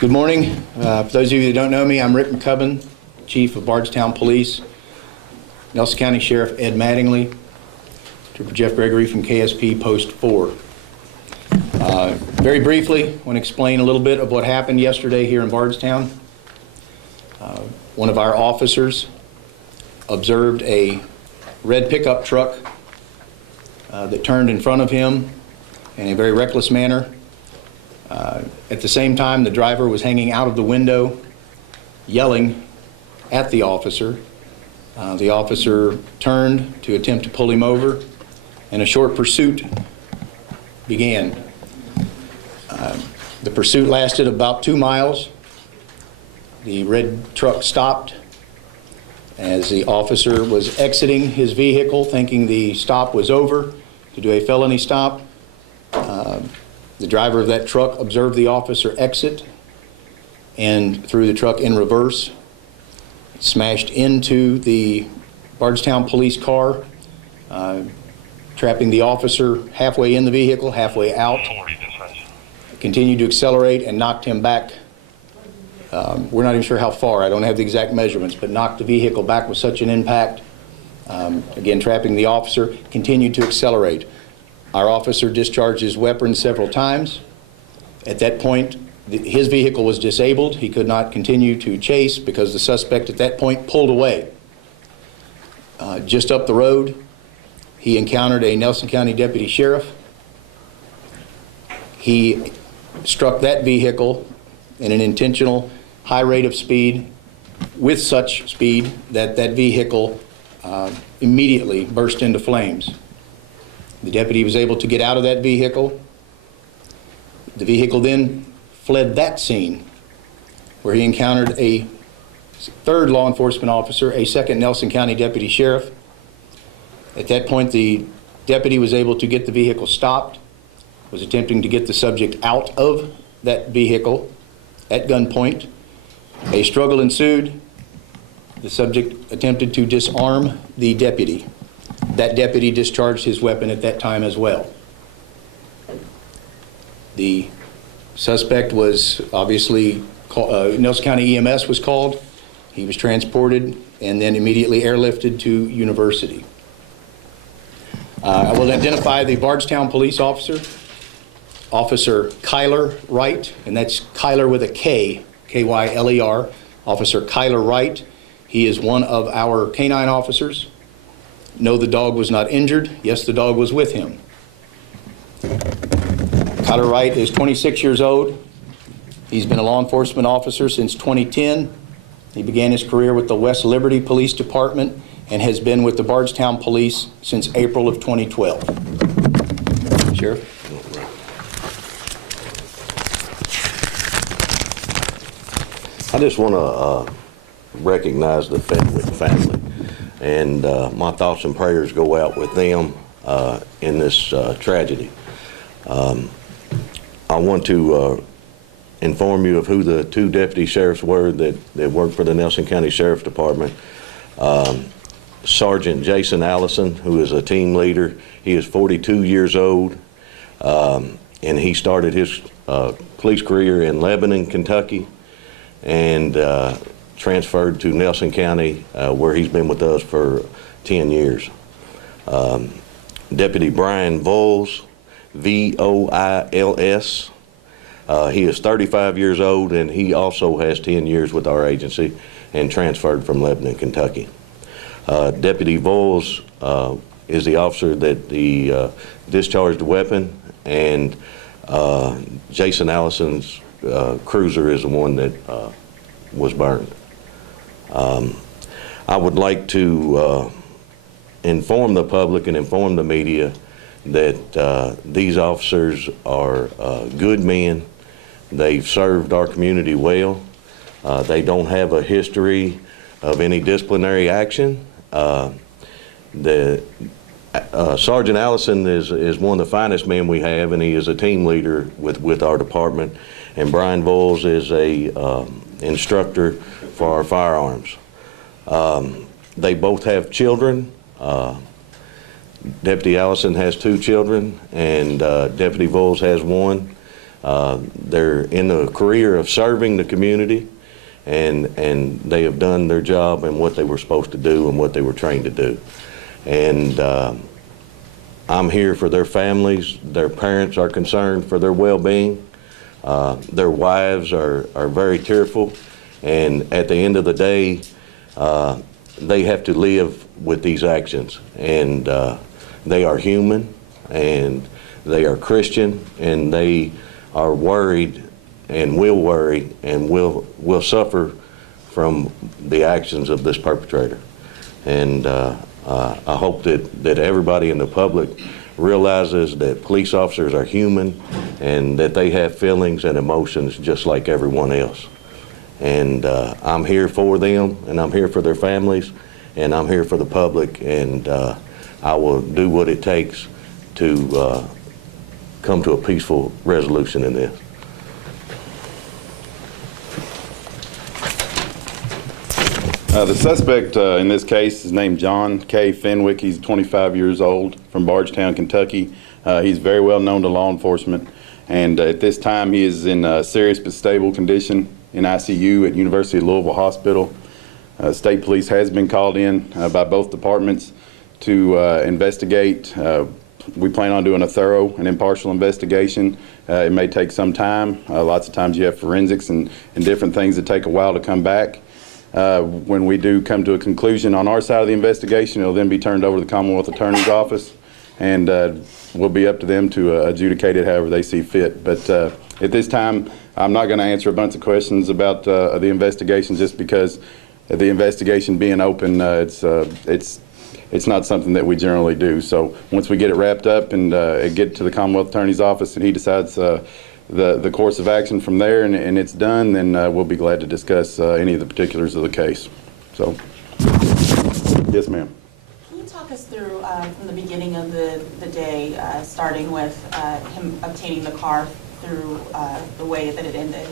Good morning. For those of you that don't know me, I'm Rick McCubbin, Chief of Bardstown Police. Nelson County Sheriff Ed Mattingly, Trooper Jeff Gregory from KSP Post 4. Very briefly, I want to explain a little bit of what happened yesterday here in Bardstown. One of our officers observed a red pickup truck that turned in front of him in a very reckless manner. At the same time, the driver was hanging out of the window, yelling at the officer. The officer turned to attempt to pull him over, and a short pursuit began. The pursuit lasted about 2 miles. The red truck stopped as the officer was exiting his vehicle, thinking the stop was over to do a felony stop. The driver of that truck observed the officer exit and threw the truck in reverse, smashed into the Bardstown police car, trapping the officer halfway in the vehicle, halfway out, continued to accelerate and knocked him back. We're not even sure how far, I don't have the exact measurements, but knocked the vehicle back with such an impact. Again, trapping the officer, continued to accelerate. Our officer discharged his weapon several times. At that point, his vehicle was disabled. He could not continue to chase because the suspect at that point pulled away. Just up the road, he encountered a Nelson County Deputy Sheriff. He struck that vehicle in an intentional high rate of speed, with such speed that that vehicle immediately burst into flames. The deputy was able to get out of that vehicle. The vehicle then fled that scene, where he encountered a third law enforcement officer, a second Nelson County Deputy Sheriff. At that point, the deputy was able to get the vehicle stopped, was attempting to get the subject out of that vehicle at gunpoint. A struggle ensued. The subject attempted to disarm the deputy. That deputy discharged his weapon at that time as well. The suspect was obviously, Nelson County EMS was called. He was transported and then immediately airlifted to University. I will identify the Bardstown police officer, Officer Kyler Wright, and that's Kyler with a K, K-Y-L-E-R, Officer Kyler Wright. He is one of our canine officers. No, the dog was not injured. Yes, the dog was with him. Kyler Wright is 26 years old. He's been a law enforcement officer since 2010. He began his career with the West Liberty Police Department and has been with the Bardstown Police since April of 2012. Sheriff? I just want to recognize the Fenwick family, and my thoughts and prayers go out with them in this tragedy. I want to inform you of who the two deputy sheriffs were that worked for the Nelson County Sheriff's Department. Sergeant Jason Allison, who is a team leader. He is 42 years old, and he started his police career in Lebanon, Kentucky, and transferred to Nelson County, where he's been with us for 10 years. Deputy Brian Voils, V-O-I-L-S. He is 35 years old, and he also has 10 years with our agency and transferred from Lebanon, Kentucky. Deputy Voils is the officer that discharged the weapon, and Jason Allison's cruiser is the one that was burned. I would like to inform the public and inform the media that these officers are good men. They've served our community well. They don't have a history of any disciplinary action. Sergeant Allison is one of the finest men we have, and he is a team leader with our department. And Brian Voils is a instructor for our firearms. They both have children. Deputy Allison has 2 children, and Deputy Voils has 1. They're in the career of serving the community, and they have done their job and what they were supposed to do and what they were trained to do. And I'm here for their families. Their parents are concerned for their well-being. Their wives are very tearful, and at the end of the day, they have to live with these actions. And they are human, and they are Christian, and they are worried and will worry and will suffer from the actions of this perpetrator. And I hope that everybody in the public realizes that police officers are human and that they have feelings and emotions just like everyone else. And I'm here for them, and I'm here for their families, and I'm here for the public, and I will do what it takes to come to a peaceful resolution in this. The suspect in this case is named John K. Fenwick. He's 25 years old, from Bardstown, Kentucky. He's very well known to law enforcement, and at this time he is in a serious but stable condition in ICU at University of Louisville Hospital. State police has been called in by both departments to investigate. We plan on doing a thorough and impartial investigation. It may take some time. Lots of times you have forensics and different things that take a while to come back. When we do come to a conclusion on our side of the investigation, it'll then be turned over to the Commonwealth Attorney's Office, and will be up to them to adjudicate it however they see fit. But at this time, I'm not going to answer a bunch of questions about the investigation, just because the investigation being open, it's not something that we generally do. So once we get it wrapped up and get to the Commonwealth Attorney's Office and he decides the course of action from there, and it's done, then we'll be glad to discuss any of the particulars of the case. So, yes, ma'am. Can you talk us through from the beginning of the day, starting with him obtaining the car through the way that it ended?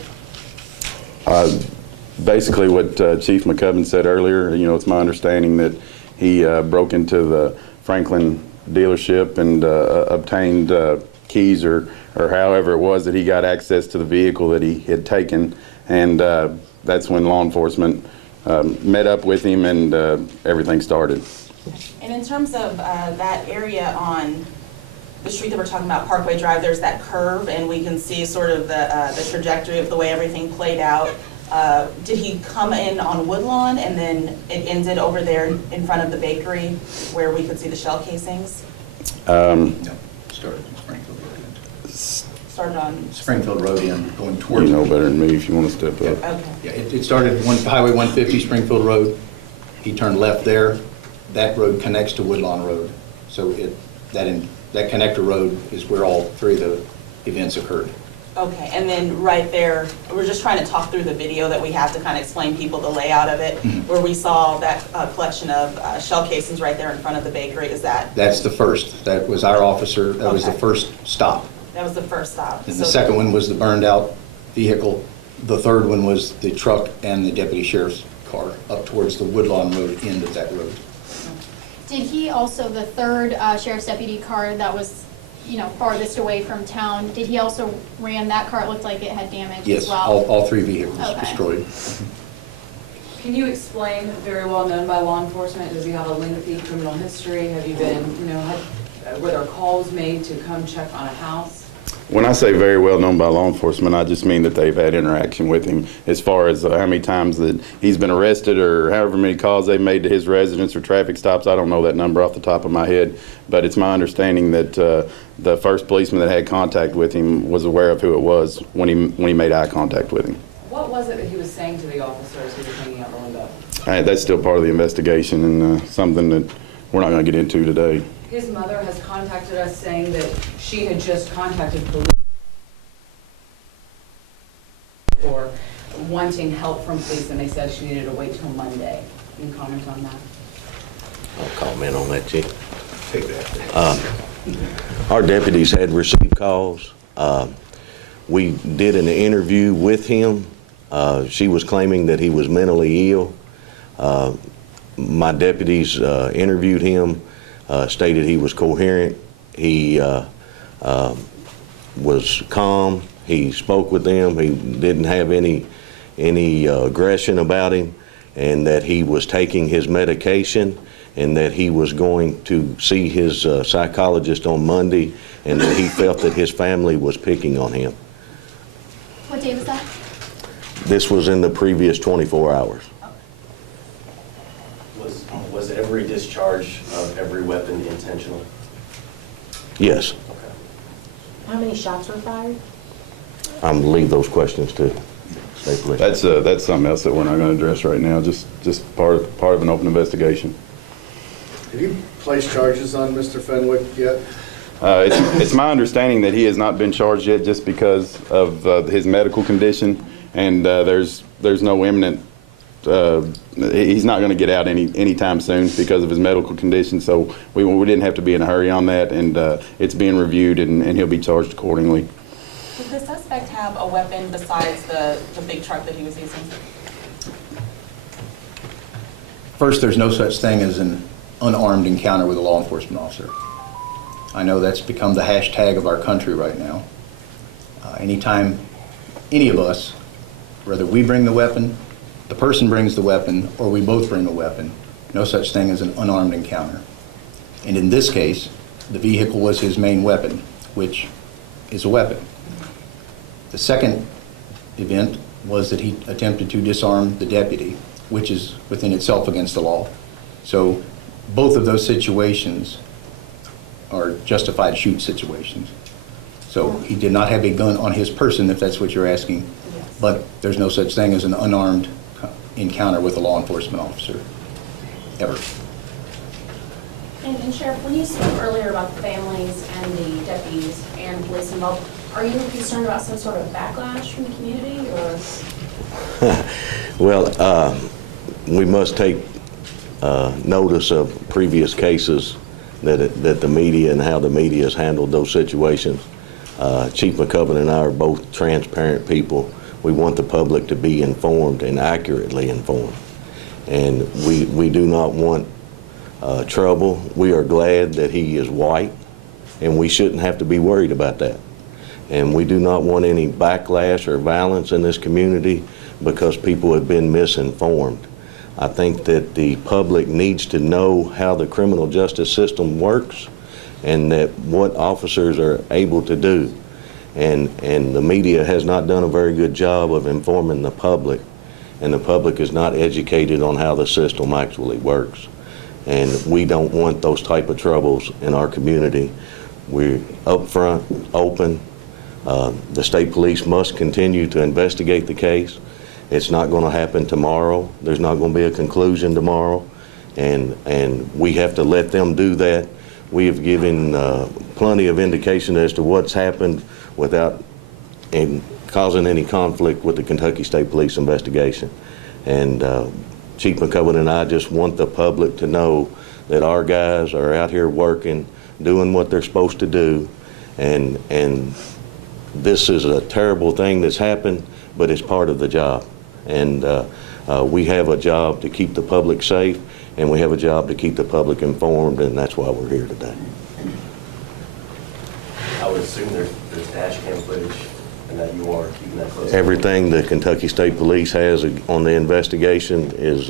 Basically what Chief McCubbin said earlier, you know, it's my understanding that he broke into the Franklin dealership and obtained keys or however it was that he got access to the vehicle that he had taken, and that's when law enforcement met up with him and everything started. And in terms of that area on the street that we're talking about, Parkway Drive, there's that curve, and we can see sort of the trajectory of the way everything played out. Did he come in on Woodlawn and then it ended over there in front of the bakery where we could see the shell casings? No, started in Springfield Road. Started on Springfield Road in, going towards. You know better than me if you want to step up. Okay. Yeah, it started Highway 150, Springfield Road. He turned left there. That road connects to Woodlawn Road. So that connector road is where all three of the events occurred. Okay, and then right there, we're just trying to talk through the video that we have to kind of explain people the layout of it, where we saw that collection of shell casings right there in front of the bakery. Is that? That's the first. That was our officer. That was the Okay. first stop. That was the first stop. And the second one was the burned out vehicle. The third one was the truck and the deputy sheriff's car up towards the Woodlawn Road end of that road. Did he also, the third sheriff's deputy car that was, you know, farthest away from town, did he also ran that car? It looked like it had damage Yes, as well. all three vehicles Okay. destroyed. Can you explain, very well known by law enforcement, does he have a lengthy criminal history? Have you been, were there calls made to come check on a house? When I say very well known by law enforcement, I just mean that they've had interaction with him as far as how many times that he's been arrested or however many calls they've made to his residence or traffic stops. I don't know that number off the top of my head, but it's my understanding that the first policeman that had contact with him was aware of who it was when he made eye contact with him. What was it that he was saying to the officers who were hanging out the window? That's still part of the investigation and something that we're not going to get into today. His mother has contacted us saying that she had just contacted police for wanting help from police, and they said she needed to wait till Monday. Can you comment on that? I'll comment on that, Chief. Take that. Our deputies had received calls. We did an interview with him. She was claiming that he was mentally ill. My deputies interviewed him, stated he was coherent. He was calm. He spoke with them. He didn't have any aggression about him, and that he was taking his medication, and that he was going to see his psychologist on Monday, and that he felt that his family was picking on him. What day was that? This was in the previous 24 hours. Was every discharge of every weapon intentional? Yes. Okay. How many shots were fired? I'm gonna leave those questions to State Police. That's something else that we're not going to address right now, just part of an open investigation. Have you placed charges on Mr. Fenwick yet? It's my understanding that he has not been charged yet just because of his medical condition, and there's no imminent, he's not going to get out anytime soon because of his medical condition, so we didn't have to be in a hurry on that, and it's being reviewed, and he'll be charged accordingly. Did the suspect have a weapon besides the big truck that he was using? First, there's no such thing as an unarmed encounter with a law enforcement officer. I know that's become the hashtag of our country right now. Anytime any of us, whether we bring the weapon, the person brings the weapon, or we both bring a weapon, no such thing as an unarmed encounter. And in this case, the vehicle was his main weapon, which is a weapon. The second event was that he attempted to disarm the deputy, which is within itself against the law. So both of those situations are justified shoot situations. So he did not have a gun on his person, if that's what you're asking, Yes. but there's no such thing as an unarmed encounter with a law enforcement officer, ever. And Sheriff, when you spoke earlier about the families and the deputies and police involved, are you concerned about some sort of backlash from the community, or? Well, we must take notice of previous cases that the media and how the media has handled those situations. Chief McCubbin and I are both transparent people. We want the public to be informed and accurately informed. And we do not want trouble. We are glad that he is white, and we shouldn't have to be worried about that. And we do not want any backlash or violence in this community because people have been misinformed. I think that the public needs to know how the criminal justice system works and that what officers are able to do. And the media has not done a very good job of informing the public, and the public is not educated on how the system actually works. And we don't want those type of troubles in our community. We're upfront, open. The state police must continue to investigate the case. It's not going to happen tomorrow. There's not going to be a conclusion tomorrow, and we have to let them do that. We have given plenty of indication as to what's happened without causing any conflict with the Kentucky State Police investigation. And Chief McCubbin and I just want the public to know that our guys are out here working, doing what they're supposed to do, and this is a terrible thing that's happened, but it's part of the job. And we have a job to keep the public safe, and we have a job to keep the public informed, and that's why we're here today. I would assume there's dash cam footage and that you are keeping that close. Everything the Kentucky State Police has on the investigation is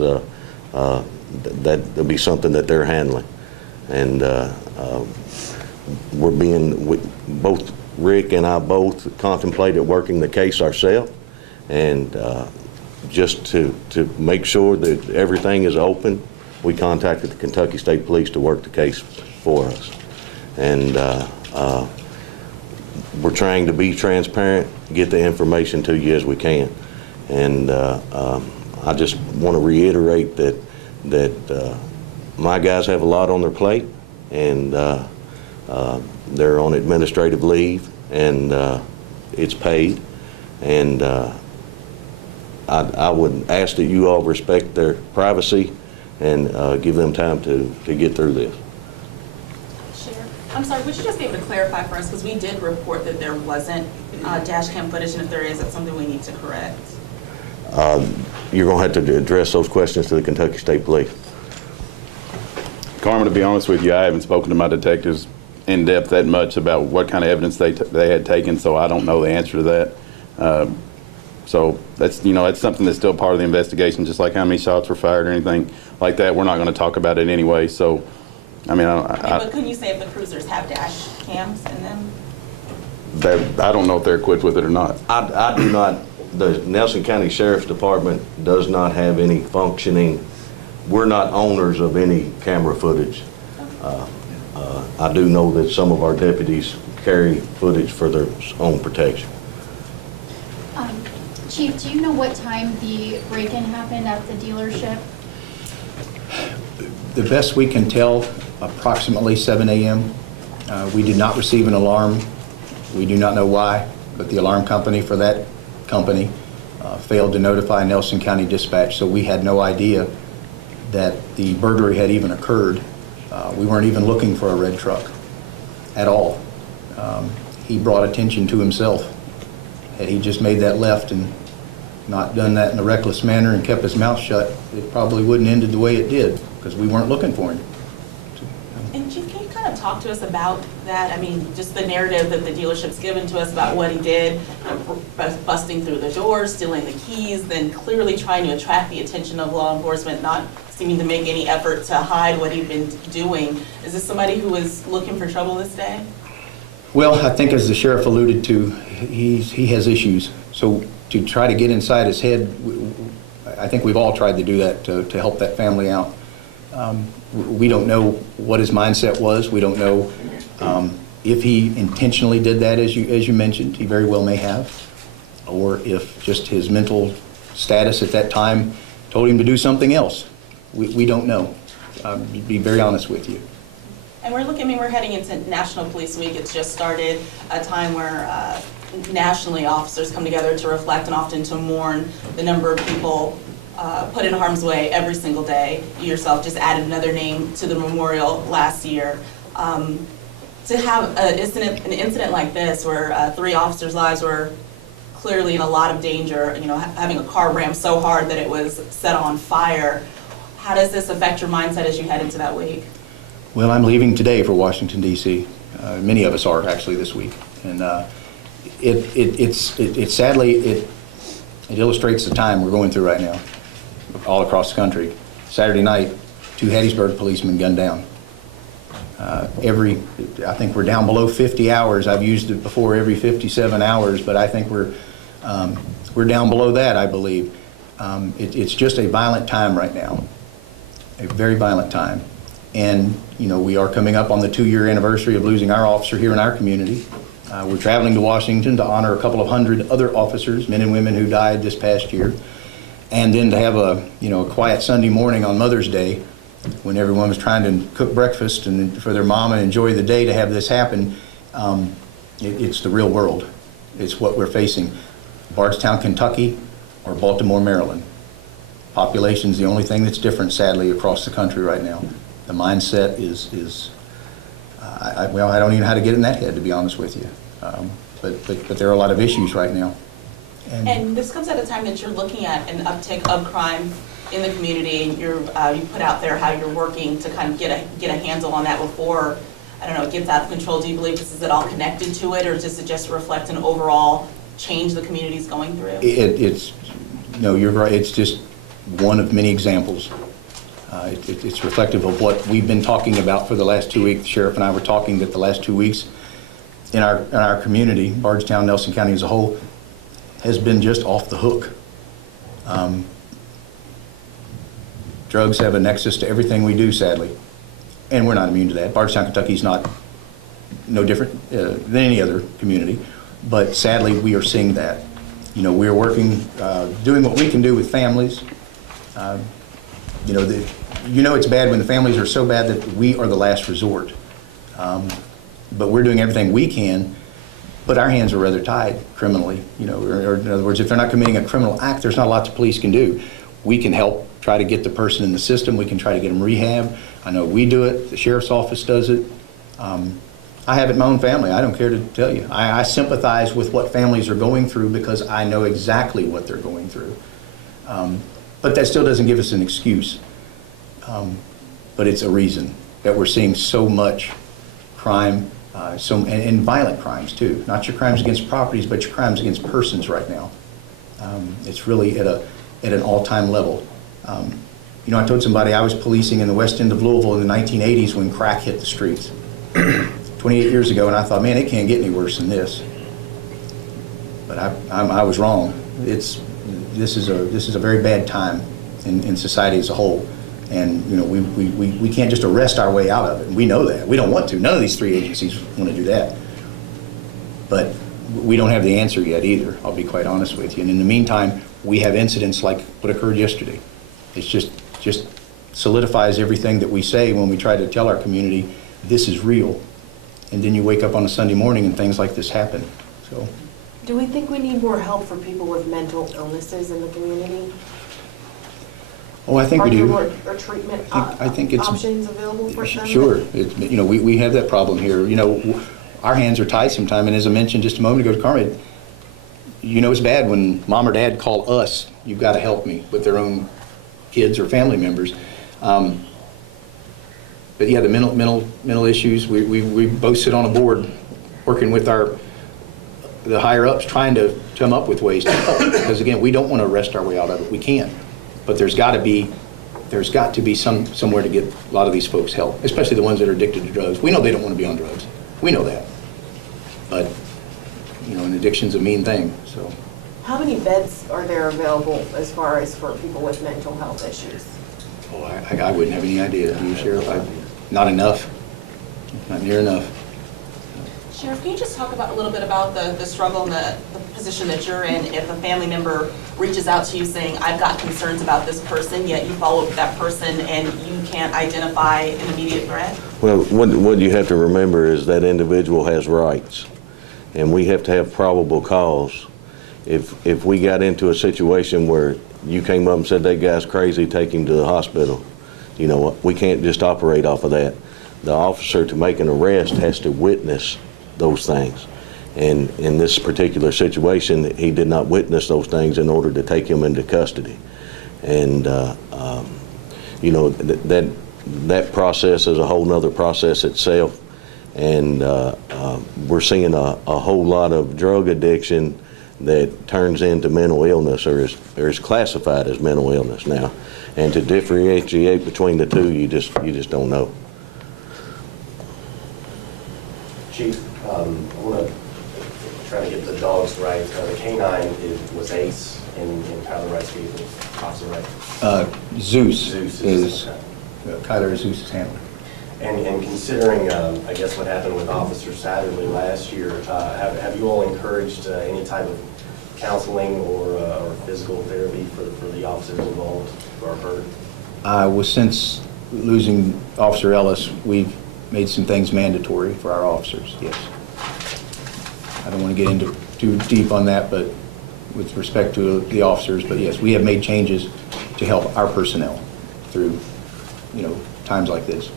that'll be something that they're handling. And both Rick and I both contemplated working the case ourselves, and just to make sure that everything is open, we contacted the Kentucky State Police to work the case for us. And we're trying to be transparent, get the information to you as we can. And I just want to reiterate that my guys have a lot on their plate, and they're on administrative leave, and it's paid. And I would ask that you all respect their privacy and give them time to get through this. Sheriff, I'm sorry, would you just be able to clarify for us, because we did report that there wasn't dash cam footage, and if there is, that's something we need to correct. You're going to have to address those questions to the Kentucky State Police. Carmen, to be honest with you, I haven't spoken to my detectives in depth that much about what kind of evidence they had taken, so I don't know the answer to that. So that's, you know, that's something that's still part of the investigation, just like how many shots were fired or anything like that. We're not going to talk about it anyway. So, I mean, But couldn't you say if the cruisers have dash cams in them? I don't know if they're equipped with it or not. I do not, the Nelson County Sheriff's Department does not have any functioning, we're not owners of any camera footage. I do know that some of our deputies carry footage for their own protection. Chief, do you know what time the break-in happened at the dealership? The best we can tell, approximately 7 a.m. We did not receive an alarm. We do not know why, but the alarm company for that company failed to notify Nelson County Dispatch, so we had no idea that the burglary had even occurred. We weren't even looking for a red truck at all. He brought attention to himself. Had he just made that left and not done that in a reckless manner and kept his mouth shut, it probably wouldn't have ended the way it did, because we weren't looking for him. And Chief, can you kind of talk to us about that? I mean, just the narrative that the dealership's given to us about what he did, busting through the door, stealing the keys, then clearly trying to attract the attention of law enforcement, not seeming to make any effort to hide what he'd been doing. Is this somebody who was looking for trouble this day? Well, I think as the sheriff alluded to, he has issues. So to try to get inside his head, I think we've all tried to do that to help that family out. We don't know what his mindset was. We don't know if he intentionally did that, as you mentioned. He very well may have. Or if just his mental status at that time told him to do something else. We don't know, to be very honest with you. And we're heading into National Police Week. It's just started, a time where nationally officers come together to reflect and often to mourn the number of people put in harm's way every single day. You yourself just added another name to the memorial last year. To have an incident like this where 3 officers' lives were clearly in a lot of danger, you know, having a car rammed so hard that it was set on fire, how does this affect your mindset as you head into that week? Well, I'm leaving today for Washington, D.C. Many of us are actually this week. And it sadly illustrates the time we're going through right now all across the country. Saturday night, 2 Hattiesburg policemen gunned down. I think we're down below 50 hours. I've used it before, every 57 hours, but I think we're down below that, I believe. It's just a violent time right now, a very violent time. And, you know, we are coming up on the 2-year anniversary of losing our officer here in our community. We're traveling to Washington to honor a couple of hundred other officers, men and women who died this past year. And then to have a quiet Sunday morning on Mother's Day when everyone was trying to cook breakfast and for their mom and enjoy the day, to have this happen, it's the real world. It's what we're facing. Bardstown, Kentucky, or Baltimore, Maryland. Population's the only thing that's different, sadly, across the country right now. The mindset is I don't even know how to get in that head, to be honest with you. But there are a lot of issues right now. And this comes at a time that you're looking at an uptick of crime in the community, and you put out there how you're working to kind of get a handle on that before, I don't know, it gets out of control. Do you believe this is at all connected to it, or does it just reflect an overall change the community's going through? No, you're right. It's just one of many examples. It's reflective of what we've been talking about for the last 2 weeks. The sheriff and I were talking that the last 2 weeks in our community, Bardstown, Nelson County as a whole, has been just off the hook. Drugs have a nexus to everything we do, sadly, and we're not immune to that. Bardstown, Kentucky is no different than any other community, but sadly we are seeing that. You know, we're working, doing what we can do with families. It's bad when the families are so bad that we are the last resort. But we're doing everything we can, but our hands are rather tied criminally. Or in other words, if they're not committing a criminal act, there's not a lot the police can do. We can help try to get the person in the system. We can try to get them rehab. I know we do it. The sheriff's office does it. I have it in my own family. I don't care to tell you. I sympathize with what families are going through because I know exactly what they're going through. But that still doesn't give us an excuse. But it's a reason that we're seeing so much crime And violent crimes too, not your crimes against properties, but your crimes against persons right now. It's really at an all-time level. You know, I told somebody I was policing in the west end of Louisville in the 1980s when crack hit the streets, 28 years ago, and I thought, man, it can't get any worse than this. But I was wrong. This is a very bad time in society as a whole. And, you know, we can't just arrest our way out of it. We know that. We don't want to. None of these three agencies want to do that. But we don't have the answer yet either, I'll be quite honest with you. And in the meantime, we have incidents like what occurred yesterday. It's just solidifies everything that we say when we try to tell our community this is real. And then you wake up on a Sunday morning and things like this happen. So, do we think we need more help for people with mental illnesses in the community? oh, I think we do. Are there more treatment I think it's options available for them? Sure. You know, we have that problem here. You know, our hands are tied sometime, and as I mentioned just a moment ago to Carmen, you know it's bad when mom or dad call us, you've got to help me, with their own kids or family members. But yeah, the mental issues, we both sit on a board working with the higher ups, trying to come up with ways to help. Because again, we don't want to arrest our way out of it. We can't. But there's got to be somewhere to get a lot of these folks help, especially the ones that are addicted to drugs. We know they don't want to be on drugs. We know that. But, you know, an addiction's a mean thing, so. How many beds are there available as far as for people with mental health issues? Oh, I wouldn't have any idea. Do you, Sheriff? Not enough. Not near enough. Sheriff, can you just talk about a little bit about the struggle and the position that you're in if a family member reaches out to you saying, I've got concerns about this person, yet you follow up with that person and you can't identify an immediate threat? Well, what you have to remember is that individual has rights, and we have to have probable cause. If we got into a situation where you came up and said that guy's crazy, take him to the hospital, you know, we can't just operate off of that. The officer, to make an arrest, has to witness those things. And in this particular situation, he did not witness those things in order to take him into custody. And, you know, that process is a whole nother process itself. And we're seeing a whole lot of drug addiction that turns into mental illness, or is classified as mental illness now. And to differentiate between the two, you just don't know. Chief, I want to try to get the dogs right. The canine was Ace in Tyler Wright's vehicle, Officer Wright. Zeus Zeus is, okay. Kyler is Zeus's handler. And considering, I guess, what happened with Officer Satterley last year, have you all encouraged any type of counseling or physical therapy for the officers involved who are hurt? Well, since losing Officer Ellis, we've made some things mandatory for our officers, yes. I don't want to get into too deep on that, but with respect to the officers, but yes, we have made changes to help our personnel through, you know, times like this.